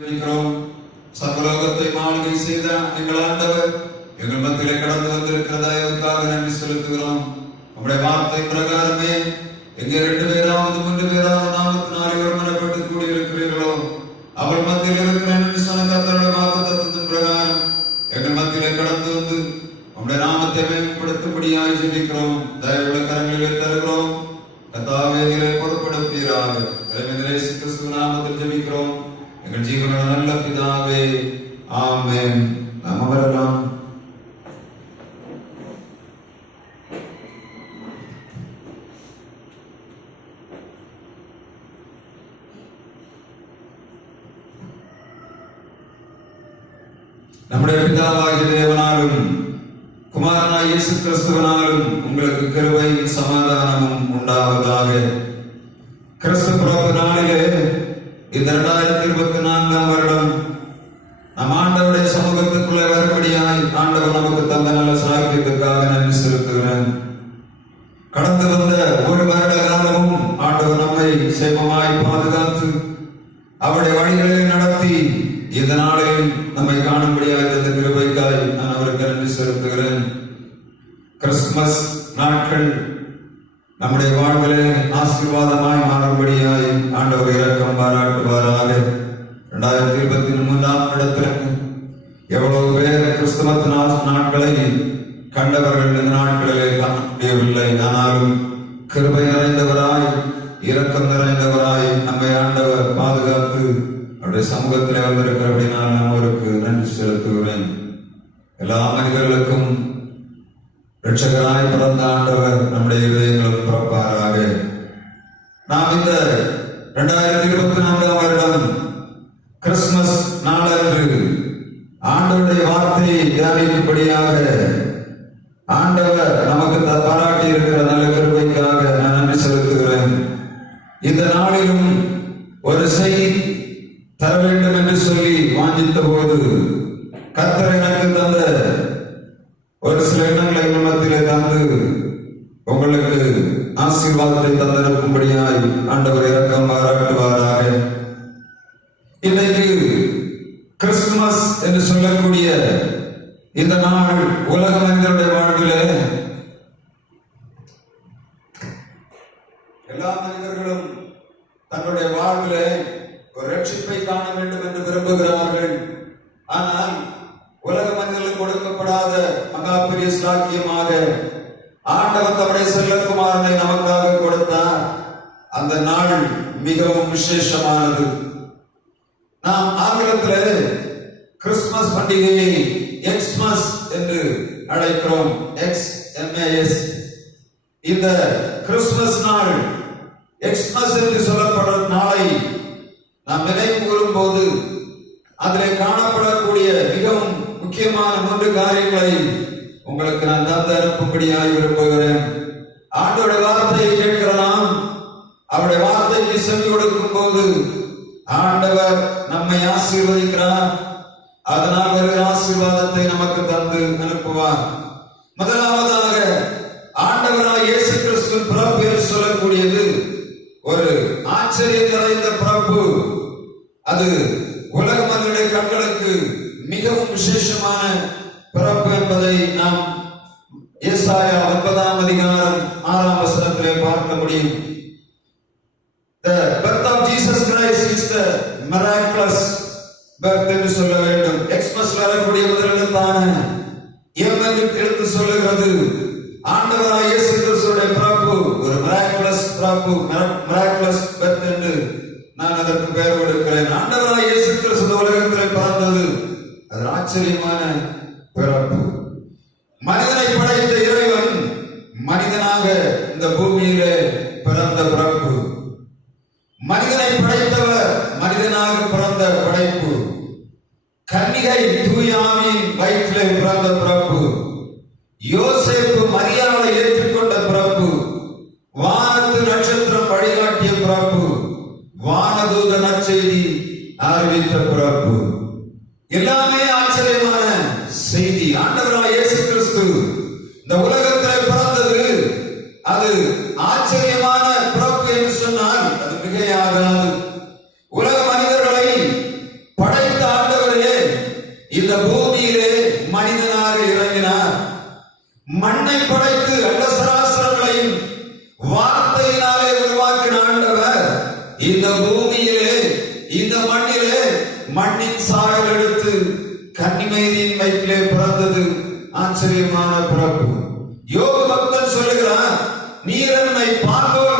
இருக்கிறோம் சர்வலோகத்தை மாளிகை செய்த எங்கள் ஆண்டவர் எங்கள் மத்தியிலே கடந்து வந்திருக்கிற தயவுக்காக நன்றி செலுத்துகிறோம். உங்களுடைய வார்த்தை பிரகாரமே எங்கே ரெண்டு பேராவது மூன்று பேராவது நாமத்து நாமத்தினாலே ஒருமனப்பட்டு கூடியிருக்கிறீர்களோ அவள் மத்தியில் இருக்கிற என்று சொன்ன கத்தருடைய வாக்கு தத்துவத்தின் பிரகாரம் எங்கள் மத்தியிலே கடந்து வந்து உங்களுடைய நாமத்தை மேம்படுத்தும்படியாக ஜெபிக்கிறோம். தயவுள்ள கரங்களிலே தருகிறோம் கத்தாவே இதை பொறுப்படுத்தீராக இறைவனிலே நாமத்தில் ஜெபிக்கிறோம். எங்கள் ஜீவன நல்ல பிதாவே ஆமேன். நாம வரலாம் நம்முடைய பிதாவாகிய தேவனாலும் குமாரனாய் இயேசு கிறிஸ்துவனாலும் உங்களுக்கு கிருபை சமாதானமும் உண்டாவதாக. கிறிஸ்து பிறந்த நாளிலே இந்த இரண்டாயிரத்தி இருபத்தி நான்காம் வருடம் நம் ஆண்டவருடைய சமூகத்துக்குள்ளே வரும்படியாய் ஆண்டவர் நமக்கு இரக்கம் நிறைந்தவராய் நம்மை ஆண்டவர் பாதுகாத்து அவருடைய சமூகத்திலே வந்திருக்கிறபடினால் நான் அவருக்கு நன்றி செலுத்துகிறேன் எல்லா மனிதர்களுக்கும் இரட்சகராய் பிறந்த ஆண்டவர் நம்முடைய இதயங்களும் பிறப்பாராக நாம் இந்த இரண்டாயிரத்தி இருபத்தி நான்காம் வருடம் கிறிஸ்துமஸ் நாளன்று ஆண்டவருடைய வார்த்தையை தியானிக்கும்படியாக ஆண்டவர் நமக்கு த- பாராட்டி இருக்கிற நல்ல கருவைக்காக நான் நன்றி செலுத்துகிறேன் இந்த நாளிலும் ஒரு செய்தி தர வேண்டும் என்று சொல்லி வாஞ்சித்த போது கர்த்தர் எனக்கு தந்த ஒரு சில எண்ணங்களை உங்கள் மத்தியிலே தந்து உங்களுக்கு ஆசீர்வாதத்தை தந்திருக்கும்படியாய் ஆண்டவர் இறக்கம் பாராட்டுவாராக இன்னைக்கு கிறிஸ்துமஸ் என்று சொல்லக்கூடிய இந்த நாள் உலக மனிதனுடைய வாழ்விலே எல்லா மனிதர்களும் தன்னுடைய வாழ்விலே ஒரு ரட்சிப்பை காண வேண்டும் என்று விரும்புகிறார்கள். ஆனால் உலக மனிதர்களுக்கு கொடுக்கப்படாத மகா பெரிய சாக்கியமாக ஆண்டவர் தம்முடைய செல்லக்குமாரனை நமக்காக கொடுத்தார். அந்த நாள் மிகவும் விசேஷமானது. நாம் ஆங்கிலத்தில் கிறிஸ்துமஸ் பண்டிகையை எக்ஸ்மஸ் என்று அழைக்கிறோம். எக்ஸ் எம்ஏஎஸ் இந்த கிறிஸ்துமஸ் நாள் எக்ஸ்மஸ் என்று சொல்லப்படும் நாளை நாம் நினைவு கூறும் போது அதிலே காணப்படக்கூடிய மிகவும் முக்கியமான மூன்று காரியங்களை உங்களுக்கு நான் தந்து அனுப்பும்படியாக விரும்புகிறேன். ஆண்டோட வார்த்தையை கேட்கிற நாம் அவருடைய வார்த்தைக்கு செவி கொடுக்கும் போது ஆண்டவர் நம்மை ஆசீர்வதிக்கிறார். அதனால் வருகிற ஆசீர்வாதத்தை நமக்கு தந்து அனுப்புவார். முதலாவதாக ஆண்டவராய் இயேசு கிறிஸ்து பிறப்பு என்று சொல்லக்கூடியது ஒரு ஆச்சரியம் நிறைந்த பிறப்பு. அது உலக மக்களுடைய கண்களுக்கு மிகவும் விசேஷமான பிறப்பு என்பதை நாம் ஏசாயா ஒன்பதாம் அதிகாரம் ஆறாம் வசனத்திலே பார்க்க முடியும். The birth of Jesus Christ is the miraculous என்று சொல்ல வேண்டும். எக்ஸ்பிரஸ் வரக்கூடிய முதலிடம் தானே என்று எடுத்து சொல்லுகிறது. ஆண்டவராய் இயேசு கிறிஸ்துடைய பிறப்பு ஒரு மிராக்குலஸ் பிறப்பு மிராக்குலஸ் birth என்று நான் அதற்கு பெயர் கொடுக்கிறேன். ஆண்டவராய் இயேசு கிறிஸ்து உலகத்தில் பிறந்தது. அது ஆச்சரியமான மண்ணை படைத்து அண்ட சராசரங்களையும் வார்த்தையினாலே உருவாக்கின ஆண்டவர் இந்த பூமியிலே இந்த மண்ணிலே மண்ணின் சாயல் எடுத்து கன்னிமையின் வயிற்றிலே பிறந்தது ஆச்சரியமான பிறப்பு. யோக பக்தன் சொல்லுகிறான் நீரன்மை என்னை பார்ப்பவர்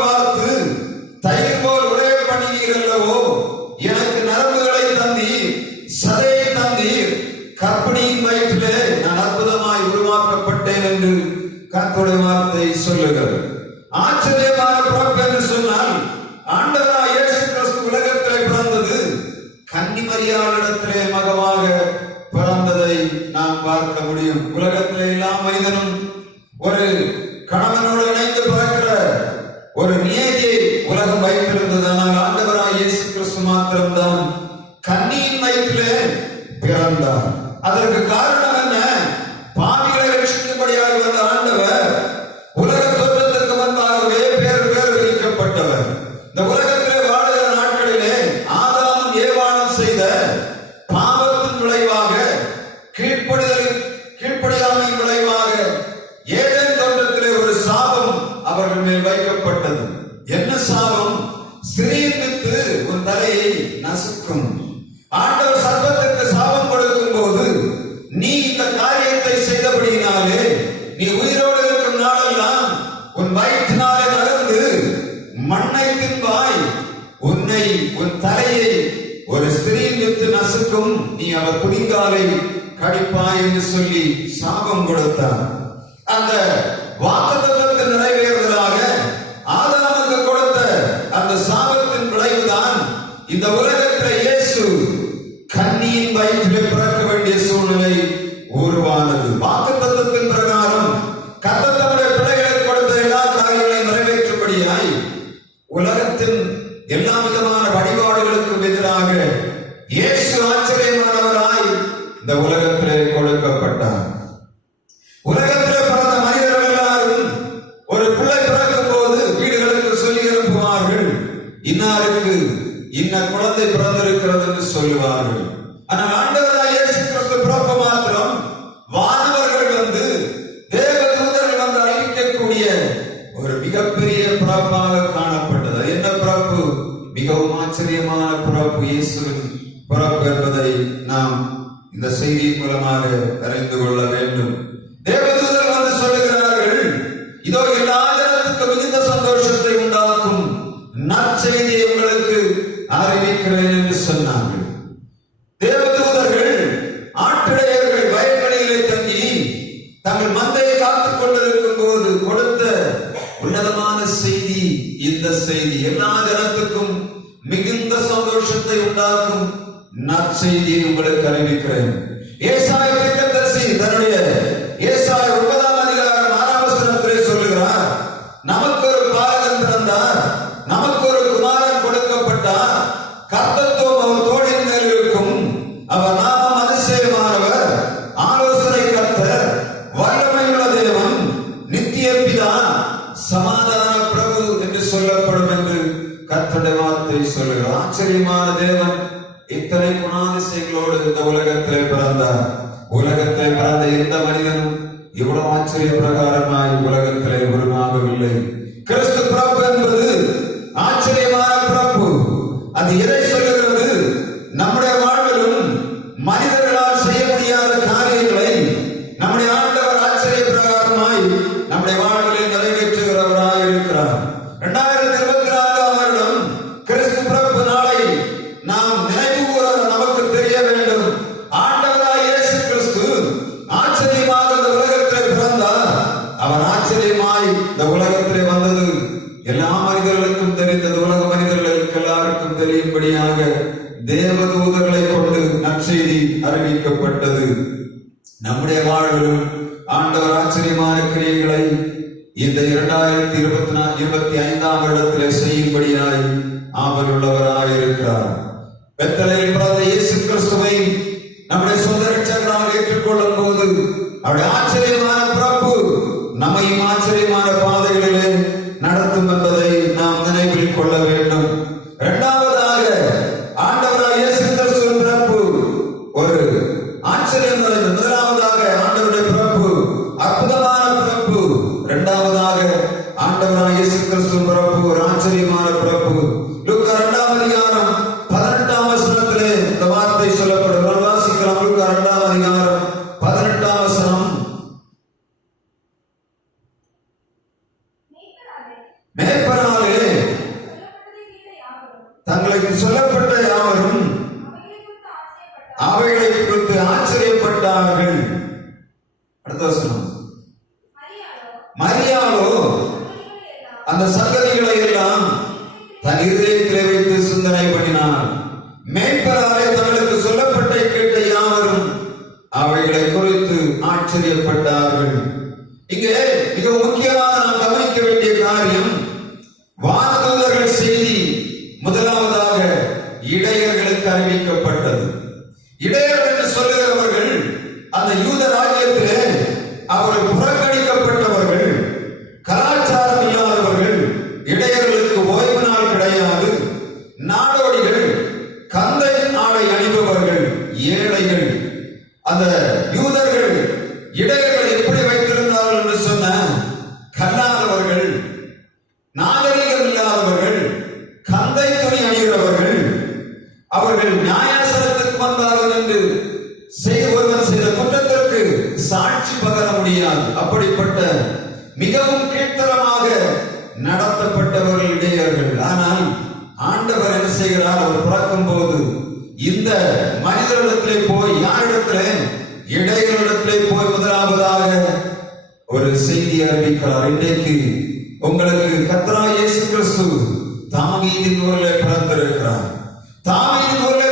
ஆச்சரியமான பிறப்பு என்று சொன்னால் ஆண்டவராய் இயேசு கிறிஸ்து உலகத்திலே பிறந்தது கன்னிமரியாளிடத்திலே மகமாக பிறந்ததை நாம் பார்க்க முடியும். உலகத்திலே எல்லா மனிதனும் ஒரு உன்னை உன் தலையை ஒரு ஸ்திரீயில் வித்து நசுக்கும் நீ அவர் குடிங்காலை கடிப்பா என்று சொல்லி சாபம் கொடுத்தார். அந்த வாக்குத்தத்திற்கு நிறைவேறுவதாக ஆதாமுக்கு கொடுத்த அந்த சாபத்தின் விளைவுதான் இந்த குழந்தைகளால் அவர் பிறக்கும் போது இந்த மனிதர்களிடத்திலே போய் யாரிடத்திலே? இடைகளிடத்திலே போய் முதலாவதாக ஒரு செய்தி அறிவிக்கிறார். இன்றைக்கு உங்களுக்கு கத்ரா இயேசு கிறிஸ்து தாமீதி ஊரில் பிறந்திருக்கிறார். தாமீதின் ஊரில்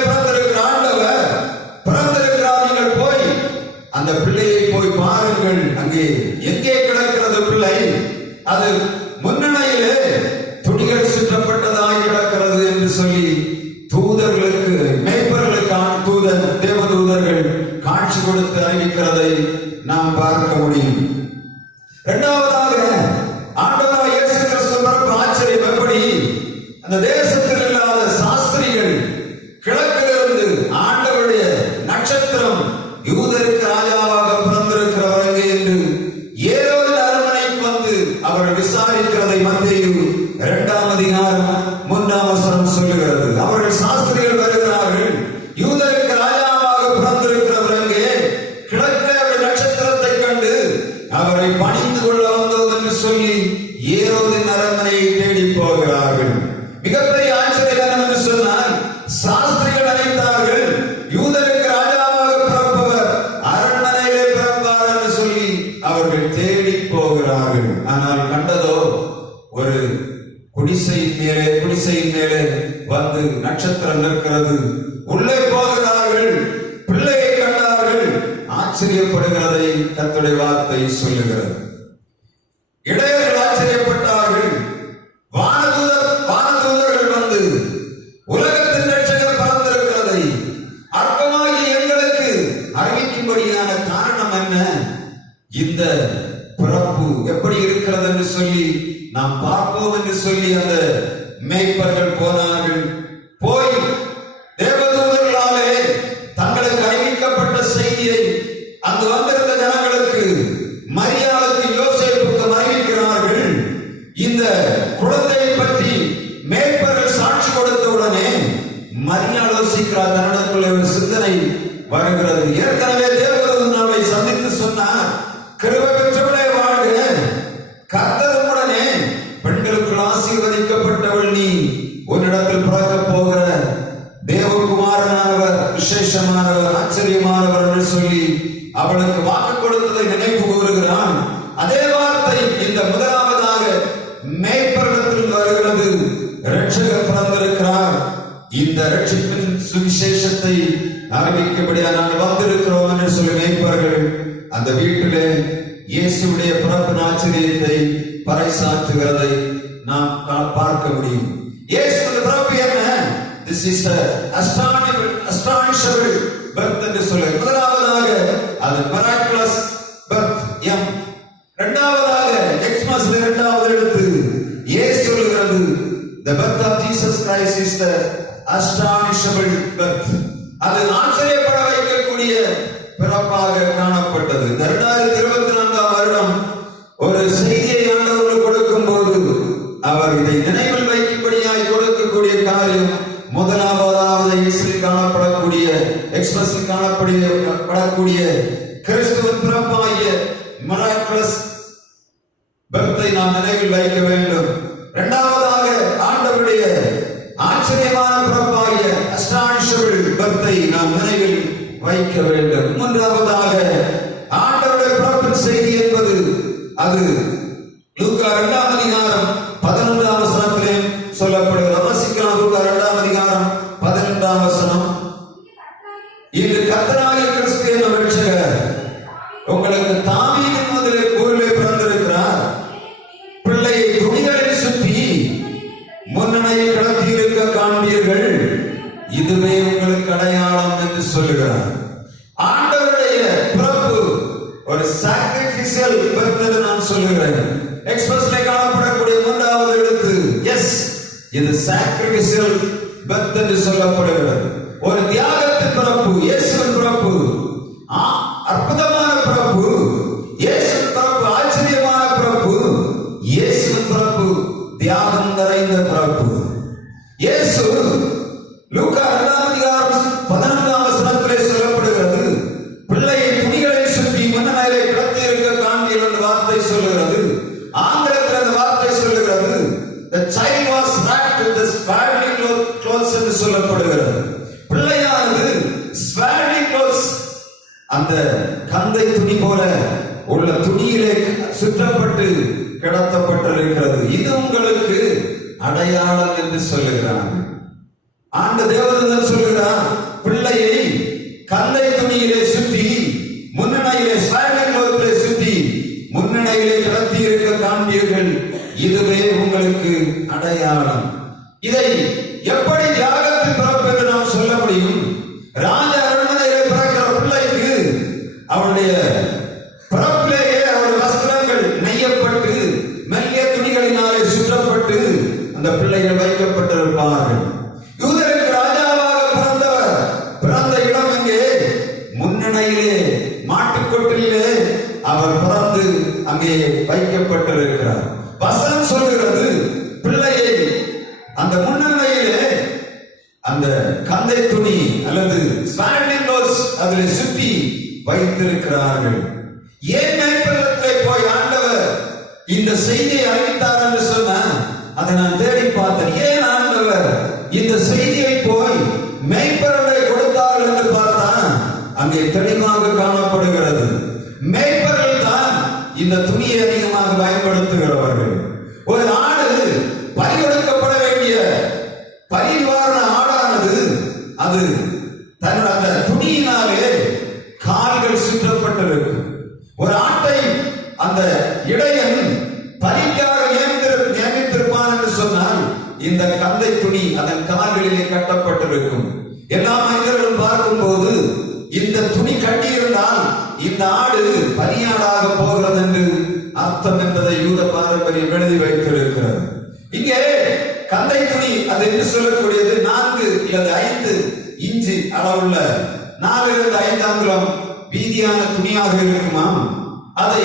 ആവശ്യമാണ് ആശ്ചര്യമാണ് காணப்பட்டது. இந்த இரண்டாயிரத்தி இருபத்தி நான்காம் வருடம் ஒரு செய்தியை ஆண்டவர்கள் கொடுக்கும் போது அவர் இதை நினைவு முன்னணையை கிளப்பி இருக்க காண்பீர்கள். இதுவே உங்களுக்கு அடையாளம் என்று சொல்லுகிறார். ஆண்டவருடைய பிறப்பு ஒரு சாக்ரிபிஷியல் பர்த் நான் சொல்லுகிறேன். எக்ஸ்பிரஸ்ல காணப்படக்கூடிய மூன்றாவது எழுத்து எஸ் இது சாக்ரிபிஷியல் பர்த் என்று சொல்லப்படுகிறது. அந்த கந்தை துணி போல உள்ள துணியிலே சுற்றப்பட்டு கிடத்தப்பட்டிருக்கிறது. இது உங்களுக்கு அடையாளம் என்று சொல்லுகிறான். ஆண்ட தேவதூதன் சொல்லுகிறார் பிள்ளையை கந்தை துணியிலே சுற்றி முன்னணையிலே ஸ்வாமிலே சுற்றி முன்னணையிலே கிடத்தி இருக்க காண்பீர்கள். இதுவே உங்களுக்கு அடையாளம். இதை எப்படி தியாகத்தின் பிறப்பு என்று நாம் சொல்ல முடியும்? ராஜ அரண்மனையிலே பிறக்கிற பிள்ளைக்கு அவனுடைய பிறப்பிலேயே அவருடைய வஸ்திரங்கள் நெய்யப்பட்டு மெல்லிய துணிகளினாலே சுற்றப்பட்டு அந்த பிள்ளைகள் வைக்கப்பட்டிருப்பார்கள். யூதருக்கு ராஜாவாக பிறந்தவர் பிறந்த இடம் எங்கே? முன்னணியிலே மாட்டுக்கொட்டிலே அவர் பிறந்து அங்கே வைக்கப்பட்டிருக்கிறார். வசன் சொல்ல அதில் சுற்றி வைத்திருக்கிறார்கள். ஏன் மேற்பள்ளத்திலே போய் ஆண்டவர் இந்த செய்தியை அறிவித்தார் என்று சொன்னா அதை நான் தேடி பார்த்தேன். ஏன் ஆண்டவர் இந்த செய்தியை போய் மேய்ப்பர்களை கொடுத்தார்கள் என்று பார்த்தா அங்கே தெளிவாக காணப்படுகிறது. மேய்ப்பர்கள் தான் இந்த துணியை அதிகமாக பயன்படுத்துகிறவர்கள் ஒரு ஆடு பறிகொடுக்கப்பட வேண்டிய பரிவாரண ஆடானது அது தன் அந்த துணியினாலே கால்கள் சுற்றப்பட்டிருக்கும் ஒரு ஆட்டை அந்த இடையன் பலிக்காக நியமித்திரு- நியமித்திருப்பான் என்று சொன்னால் இந்த கந்தை துணி அதன் கால்களிலே கட்டப்பட்டிருக்கும். எல்லா மனிதர்களும் பார்க்கும்போது இந்த துணி கட்டியிருந்தால் இந்த ஆடு பனியாடாக போகிறது என்று அர்த்தம் என்பதை யூத பாரம்பரியம் எழுதி வைத்திருக்கிறது. இங்கே கந்தை துணி அது என்று சொல்லக்கூடியது நான்கு அல்லது ஐந்து இன்ச்சு அளவுள்ள நாலிலிருந்து ஐந்தாம் அங்குலம் வீதியான துணியாக இருக்குமா? அதை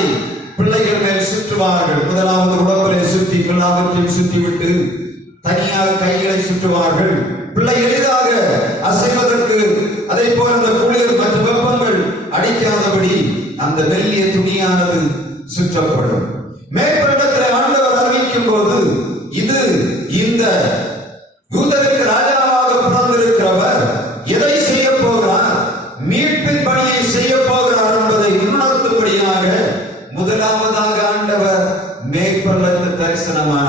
பிள்ளைகள் மேல் சுற்றுவார்கள். முதலாவது உடம்பிலே சுற்றி எல்லாவற்றையும் சுற்றிவிட்டு தனியாக கைகளை சுற்றுவார்கள். பிள்ளை எளிதாக அசைவதற்கு அதை போல அந்த குளிர் மற்ற வெப்பங்கள் அடிக்காதபடி அந்த மெல்லிய துணியானது சுற்றப்படும். மேற்படத்தில் ஆண்டவர் அறிவிக்கும் போது இது இந்த யூதருக்கு ராஜாவாக பிறந்திருக்கிறவர் எதை செய்ய போகிறார் மீட்பின் பணியை செய்ய போகிறார் என்பதை உணர்த்தும்படியாக முதலாவதாக ஆண்டவர் மேற்பள்ளத்து தரிசனமாக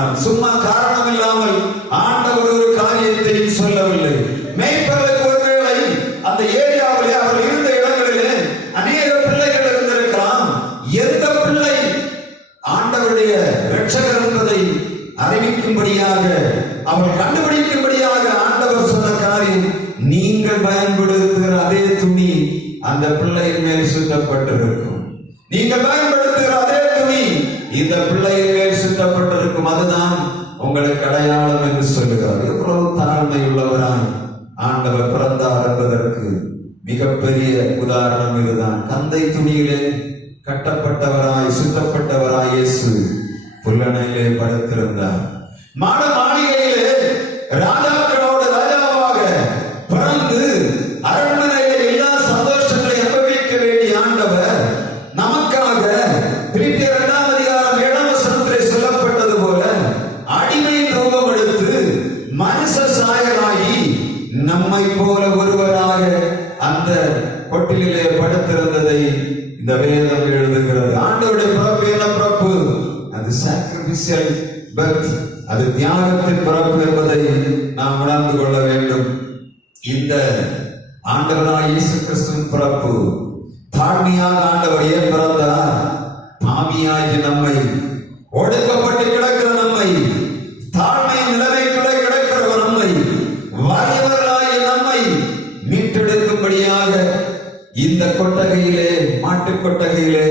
கட்டப்பட்டவராய் சுத்தப்பட்டவராய் இயேசு புல்லணையிலே படுத்திருந்தார். மாட மாளிகையிலே ராஜா கொட்டகையிலே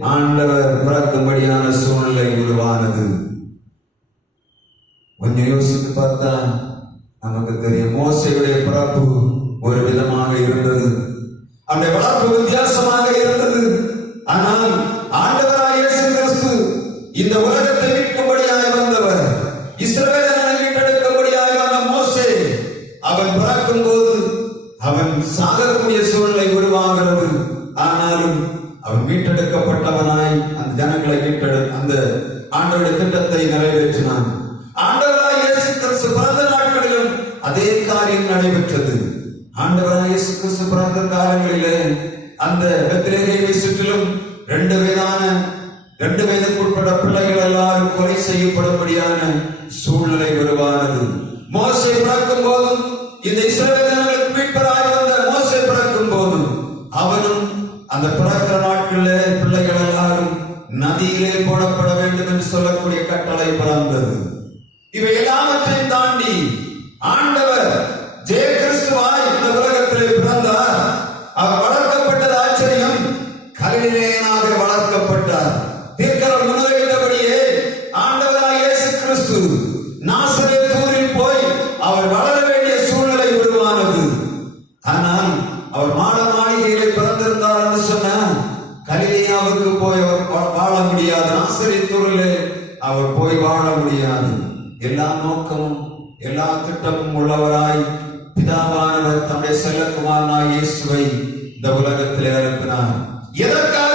ஆண்டவர் பிறக்கும்படியான சூழ்நிலை உருவானது. கொஞ்சம் யோசித்து பார்த்தா நமக்கு தெரியும். மோசையுடைய பிறப்பு இயேசு கிறிஸ்து பிறந்த காலங்களிலே அந்த பெத்லேகேமை சுற்றிலும் ரெண்டு வயதான ரெண்டு வயதுக்குட்பட்ட பிள்ளைகள் எல்லாரும் கொலை செய்யப்படும்படியான சூழ்நிலை உருவானது. மோசை பிறக்கும் போதும் இந்த இஸ்ரவேலர்களுக்கு மீட்பராக வந்த மோசை பிறக்கும் போதும் அவனும் அந்த பிறக்கிற நாட்களில் பிள்ளைகள் எல்லாரும் நதியிலே போடப்பட வேண்டும் என்று சொல்லக்கூடிய கட்டளை பிறந்தது. இவை எல்லாவற்றையும் தாண்டி ஆண்டவர் முடியாது. ஆசிரியத்துறையிலே அவர் போய் வாழ முடியாது. எல்லா நோக்கமும் எல்லா திட்டமும் உள்ளவராய் பிதாவானவர் தம்முடைய செல்லக்குமாரனாய் இயேசுவை இந்த உலகத்தில் அனுப்பினார். எதற்காக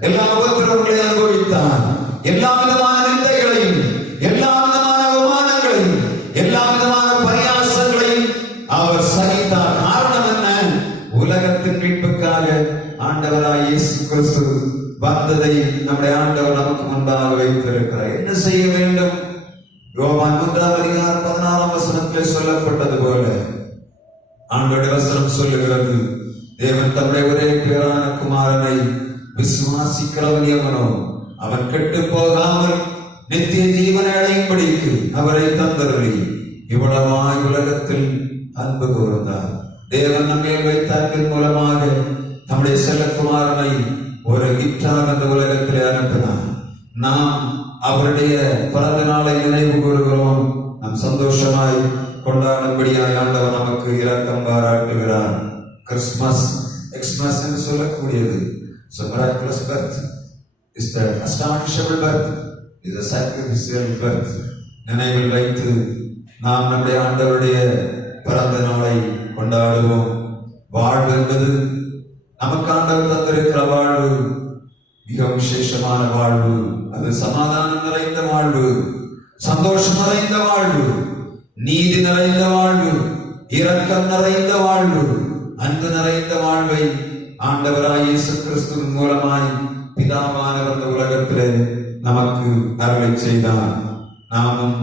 எல்லா உபத்திரவங்களையும் அனுபவித்தான். எல்லா விதமான நிந்தைகளையும் எல்லா விதமான அவமானங்களையும் எல்லா விதமான பரியாசங்களையும் அவர் சகித்தார். காரணம் என்ன? உலகத்தின் மீட்புக்காக ஆண்டவராய் இயேசு கிறிஸ்து வந்ததை நம்முடைய ஆண்டவர் நமக்கு முன்பாக வைத்திருக்கிறார். என்ன செய்ய வேண்டும்? யோவான் மூன்றாம் அதிகாரம் பதினாறாம் வசனத்தில் சொல்லப்பட்டது போல. ஆண்டோட வசனம் சொல்லுகிறது. தேவன் தம்முடைய விசுவாசிக்கிறவன் எவனோ அவன் கெட்டு போகாமல் நித்திய ஜீவனை அடையும்படிக்கு அவரை தந்தருளி. இவ்வளவாய் உலகத்தில் அன்பு கூர்ந்தார். தேவன் நம்மேல் வைத்த அன்பின் மூலமாக தம்முடைய செல்லக்குமாரனை ஒரு கிஃப்டாக அந்த உலகத்தில் அனுப்பினார். நாம் அவருடைய பிறந்த நாளை நினைவு கூறுகிறோம். நாம் சந்தோஷமாய் கொண்டாடும்படியாய் ஆண்டவர் நமக்கு இரக்கம் பாராட்டுகிறார். கிறிஸ்துமஸ் எக்ஸ்மஸ் என்று சொல்லக்கூடியது. So miraculous birth is the astonishable birth, is a sacrificial birth. நினைவில் வைத்து நாம் நம்முடைய ஆண்டவருடைய பிறந்த நாளை கொண்டாடுவோம். வாழ்வு என்பது நமக்கு ஆண்டவர் தந்திருக்கிற வாழ்வு. மிக விசேஷமான வாழ்வு. அது சமாதானம் நிறைந்த வாழ்வு. சந்தோஷம் நிறைந்த வாழ்வு. நீதி நிறைந்த வாழ்வு. இரக்கம் நிறைந்த வாழ்வு. அன்பு நிறைந்த வாழ்வை ஆண்டவராய் இயேசு கிறிஸ்துவின் மூலமாய் பிதாவானவர் இந்த உலகத்திலே நமக்கு அருளை செய்தார். நாமும்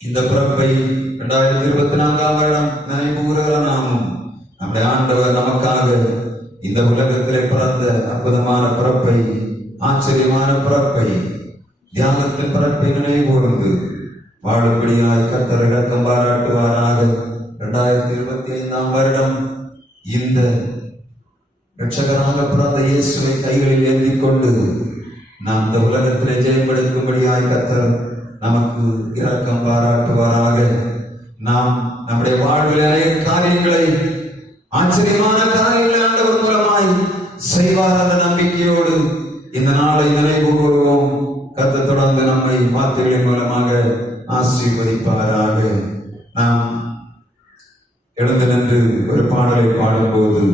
இந்த பிறப்பை இரண்டாயிரத்தி இருபத்தி நான்காம் வருடம் நினைவுகிற நாமும் நம்முடைய ஆண்டவர் நமக்காக இந்த உலகத்திலே பிறந்த அற்புதமான பிறப்பை ஆச்சரியமான பிறப்பை தியாகத்தின் பிறப்பை நினைவு கூர்ந்து வாழும்படியாய் கத்தர் இறக்கம் பாராட்டுவாராக. இரண்டாயிரத்தி இருபத்தி ஐந்தாம் வருடம் இந்த ரட்சகராக பிறந்த இயேசுவை கைகளில் ஏந்திக் கொண்டு நாம் இந்த உலகத்திலே ஜெயம்படுத்தும்படியாய் கத்தர் நமக்கு இரக்கம் பாராட்டுவாராக. நாம் நம்முடைய வாழ்வில் அநேக காரியங்களை ஆச்சரியமான காரியங்களை ஆண்டவர் மூலமாய் செய்வார் அந்த நம்பிக்கையோடு இந்த நாளை நினைவு கூறுவோம். கத்த தொடர்ந்து நம்மை வார்த்தைகளின் மூலமாக ஆசீர்வதிப்பாராக. நாம் எழுந்து நின்று ஒரு பாடலை பாடும்போது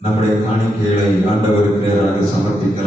நம்முடைய காணிக்கைகளை ஆண்டவருக்கு நேராக சமர்ப்பிக்கலாம்.